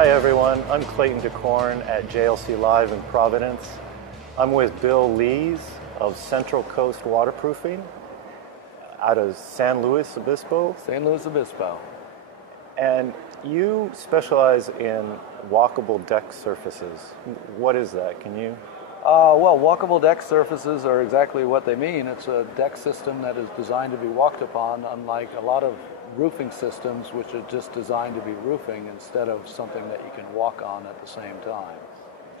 Hi everyone, I'm Clayton DeCorn at JLC Live in Providence. I'm with Bill Leys of Central Coast Waterproofing out of San Luis Obispo. San Luis Obispo. And you specialize in walkable deck surfaces. What is that? Can you? Well, walkable deck surfaces are exactly what they mean. It's a deck system that is designed to be walked upon, unlike a lot of roofing systems which are just designed to be roofing instead of something that you can walk on at the same time.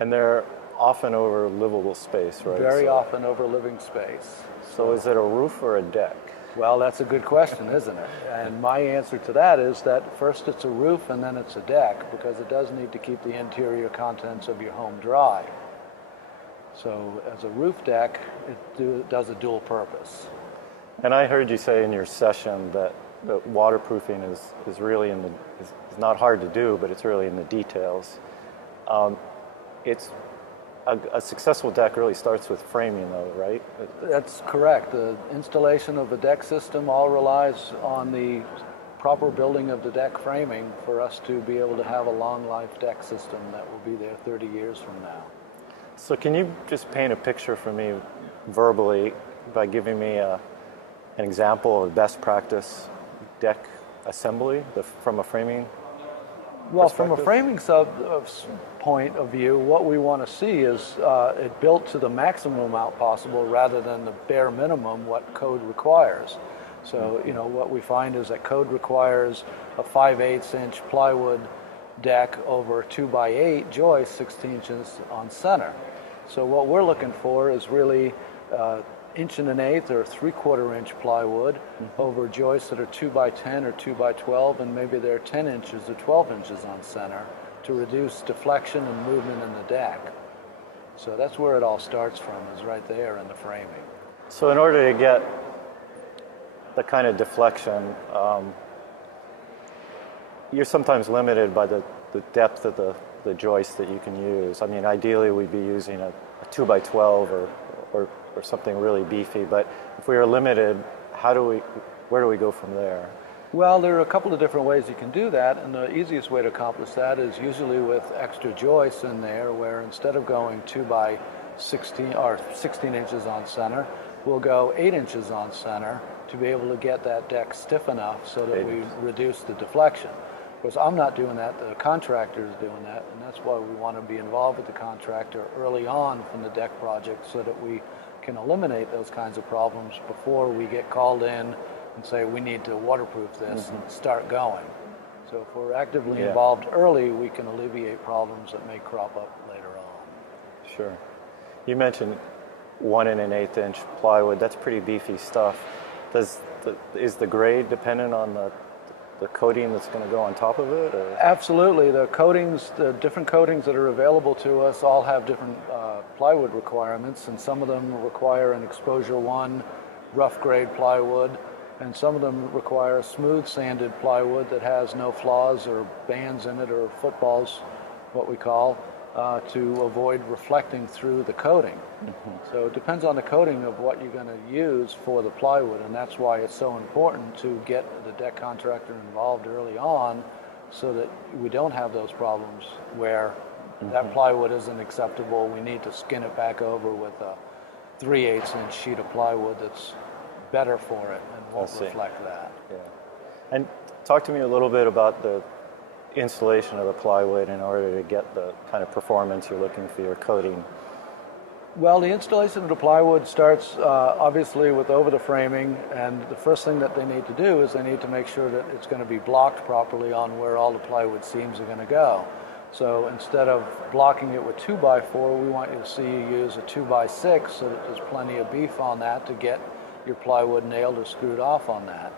And they're often over livable space, right? Very often over living space. So is it a roof or a deck? Well, that's a good question, isn't it? And my answer to that is that first it's a roof and then it's a deck, because it does need to keep the interior contents of your home dry. So as a roof deck, it does a dual purpose. And I heard you say in your session that waterproofing is really is not hard to do, but it's really in the details. It's a successful deck really starts with framing, though, right? That's correct. The installation of the deck system all relies on the proper building of the deck framing for us to be able to have a long life deck system that will be there 30 years from now. So can you just paint a picture for me verbally by giving me an example of best practice deck assembly from a framing From a framing point of view, what we want to see is it built to the maximum amount possible rather than the bare minimum what code requires. So, what we find is that code requires a 5/8 inch plywood deck over 2x8 joist, 16 inches on center. So what we're looking for is really 1 1/8 or 3/4 inch plywood over joists that are 2x10 or 2x12, and maybe they're 10 inches or 12 inches on center to reduce deflection and movement in the deck. So that's where it all starts from, is right there in the framing. So in order to get the kind of deflection, you're sometimes limited by the depth of the joist that you can use. I mean, ideally we'd be using a 2x12 or something really beefy, but if we are limited, where do we go from there? Well, there are a couple of different ways you can do that, and the easiest way to accomplish that is usually with extra joists in there, where instead of going 2x16 or 16 inches on center, we'll go 8 inches on center to be able to get that deck stiff enough so that we reduce the deflection. Of course, I'm not doing that, the contractor is doing that, and that's why we want to be involved with the contractor early on from the deck project so that we can eliminate those kinds of problems before we get called in and say we need to waterproof this and start going. So if we're actively involved early, we can alleviate problems that may crop up later on. Sure. You mentioned 1 1/8 inch plywood. That's pretty beefy stuff. Is the grade dependent on the coating that's going to go on top of it? Or? Absolutely. The different coatings that are available to us all have different plywood requirements, and some of them require an exposure 1 rough grade plywood, and some of them require smooth sanded plywood that has no flaws or bands in it or footballs, what we call, to avoid reflecting through the coating. So it depends on the coating of what you're going to use for the plywood, and that's why it's so important to get the deck contractor involved early on so that we don't have those problems where that plywood isn't acceptable. We need to skin it back over with a 3/8 inch sheet of plywood that's better for it and won't reflect that. Yeah. And talk to me a little bit about the installation of the plywood in order to get the kind of performance you're looking for your coating. Well, the installation of the plywood starts obviously with over the framing, and the first thing that they need to do is they need to make sure that it's going to be blocked properly on where all the plywood seams are going to go. So instead of blocking it with 2x4, we want you to see you use a 2x6 so that there's plenty of beef on that to get your plywood nailed or screwed off on that.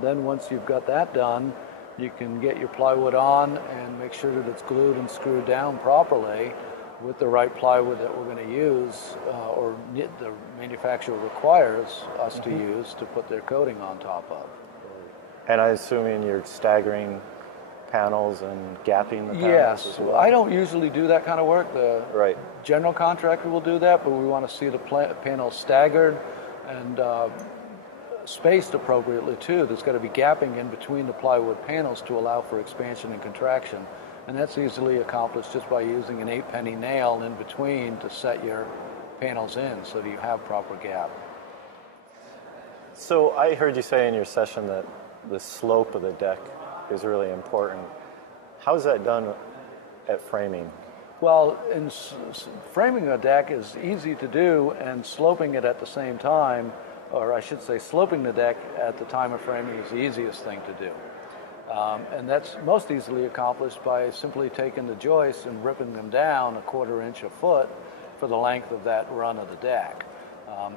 Then once you've got that done, you can get your plywood on and make sure that it's glued and screwed down properly with the right plywood that we're going to use or the manufacturer requires us to use to put their coating on top of. And I'm assuming you're staggering panels and gapping the panels as well? I don't usually do that kind of work. The general contractor will do that, but we want to see the panels staggered and spaced appropriately too. There's got to be gapping in between the plywood panels to allow for expansion and contraction. And that's easily accomplished just by using an 8-penny nail in between to set your panels in so that you have proper gap. So I heard you say in your session that the slope of the deck is really important. How's that done at framing? Well, framing a deck is easy to do, and sloping it at the same time, or I should say sloping the deck at the time of framing, is the easiest thing to do. And that's most easily accomplished by simply taking the joists and ripping them down 1/4 inch, a foot for the length of that run of the deck.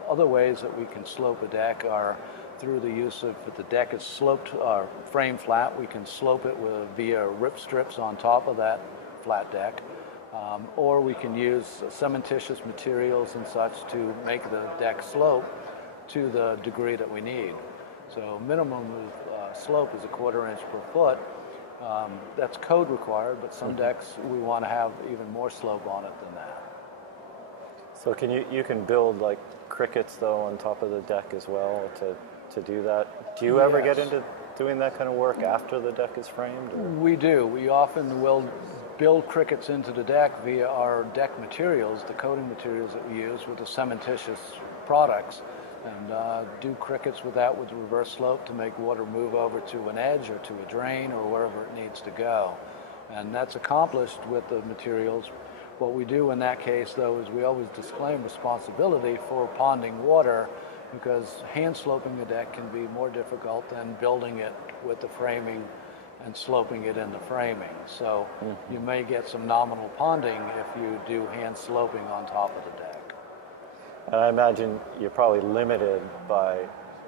Other ways that we can slope a deck are through the use of, if the deck is sloped or frame flat, we can slope it via rip strips on top of that flat deck. Or we can use cementitious materials and such to make the deck slope to the degree that we need. So minimum slope is 1/4 inch per foot. That's code required, but some decks we want to have even more slope on it than that. So you can build like crickets though on top of the deck as well to do that? Do you ever get into doing that kind of work after the deck is framed? Or? We do. We often will build crickets into the deck via our deck materials, the coating materials that we use with the cementitious products, and do crickets with that with reverse slope to make water move over to an edge or to a drain or wherever it needs to go. And that's accomplished with the materials. What we do in that case, though, is we always disclaim responsibility for ponding water, because hand sloping the deck can be more difficult than building it with the framing and sloping it in the framing. So you may get some nominal ponding if you do hand sloping on top of the deck. And I imagine you're probably limited by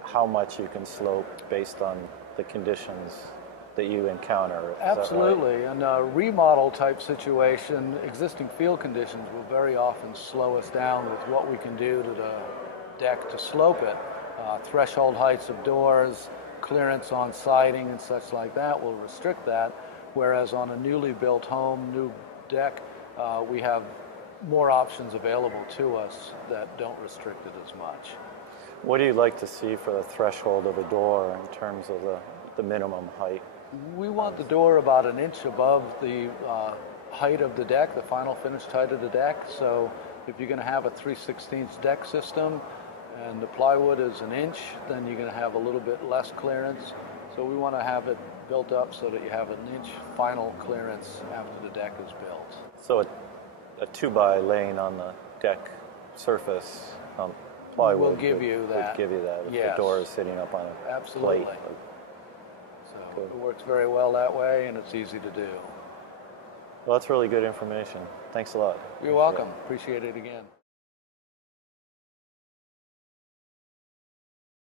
how much you can slope based on the conditions that you encounter. Absolutely. In a remodel type situation, existing field conditions will very often slow us down with what we can do to the deck to slope it. Threshold heights of doors, clearance on siding and such like that will restrict that, whereas on a newly built home, new deck, we have more options available to us that don't restrict it as much. What do you like to see for the threshold of a door in terms of the minimum height? We want the door about 1 inch above the height of the deck, the final finished height of the deck. So if you're going to have a 3/16 deck system and the plywood is 1 inch, then you're going to have a little bit less clearance. So we want to have it built up so that you have 1 inch final clearance after the deck is built. So a 2x laying on the deck surface, plywood will give you that. Would give you that if Yes. the door is sitting up on a Absolutely. plate. So it works very well that way, and it's easy to do. Well, that's really good information. Thanks a lot. You're welcome. Appreciate it again.